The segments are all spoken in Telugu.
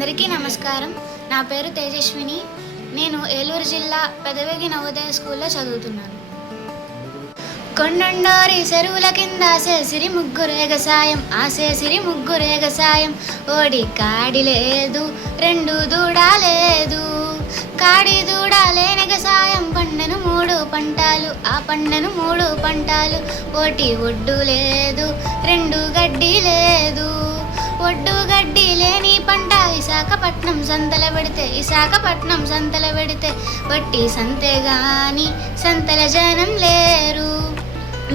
అందరికీ నమస్కారం. నా పేరు తేజస్విని. నేను ఏలూరు జిల్లా పెదవేగి నవోదయ స్కూల్లో చదువుతున్నాను. కొండండారి చెరువుల కింద సేసిరి ముగ్గురు ఎగసాయం, ఆ సేసిరి ముగ్గురు ఎగసాయం. ఓడి కాడి లేదు, రెండు దూడాలేదు. కాడి దూడాలేనెగసాయం, పండెను మూడు పంటాలు, ఆ పండెను మూడు పంటాలు. ఓటి ఒడ్డు లేదు, రెండు గడ్డి లేదు. ఒడ్డు గడ్డి లేని పంట విశాఖపట్నం సంతల పెడితే వట్టి సంతే గాని సంతల జనం లేరు.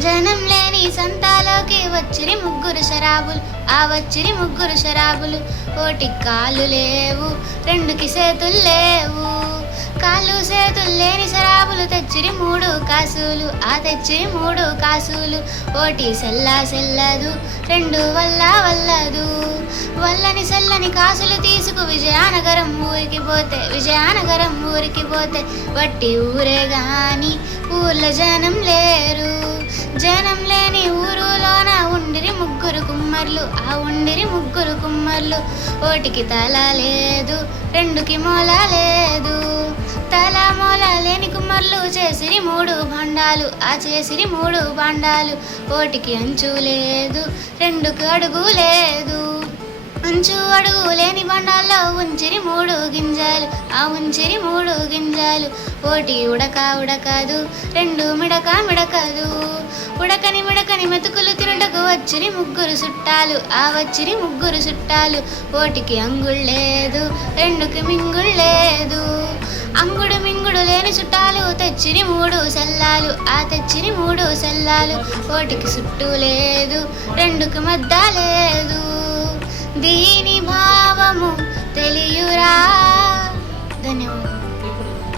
జనం లేని సంతాలోకి వచ్చిరి ముగ్గురు శరాబులు, ఆ వచ్చిరి ముగ్గురు శరాబులు. ఓటి కాళ్ళు లేవు, రెండుకి చేతులు లేవు. కాళ్ళు చేతులు లేని శరాబులు తెచ్చిరి మూడు కాసులు, ఆ తెచ్చిరి మూడు కాసులు. ఓటి సెల్లదు, రెండు వల్లదు. వల్లని సెల్లని కాసులు తీసుకు విజయనగరం ఊరికి పోతే వట్టి ఊరే గాని ఊర్లో జనం లేరు. జనం లేని ఊరులోన ఉండిరి ముగ్గురు కుమ్మర్లు, ఆ ఉండిరి ముగ్గురు కుమ్మర్లు. ఓటికి తల లేదు, రెండుకి మొల లేదు. తల మొల లేని కుమ్మర్లు చేసిరి మూడు భాండాలు, ఆ చేసిరి మూడు భాండాలు. ఓటికి అంచు లేదు, రెండుకి అడుగు లేదు. అంచు అడుగు లేని బండాల్లో ఉంచిరి మూడు గింజలు, ఆ ఉంచిరి మూడు గింజలు. ఓటి ఉడకదు, రెండు మిడకదు. ఉడకని మెతుకులు తిరుటకు వచ్చిరి ముగ్గురు చుట్టాలు, ఆ వచ్చిరి ముగ్గురు చుట్టాలు. ఓటికి అంగుళ్ లేదు, రెండుకి మింగుళ్ లేదు. అంగుడు మింగుడు లేని చుట్టాలు తెచ్చిరి మూడు సెల్లాలు, ఆ తెచ్చిరి మూడు సెల్లాలు. ఓటికి చుట్టూ లేదు, రెండుకి మద్ద లేదు. దీని భావము తెలియురా. ధన్యవాదాలు.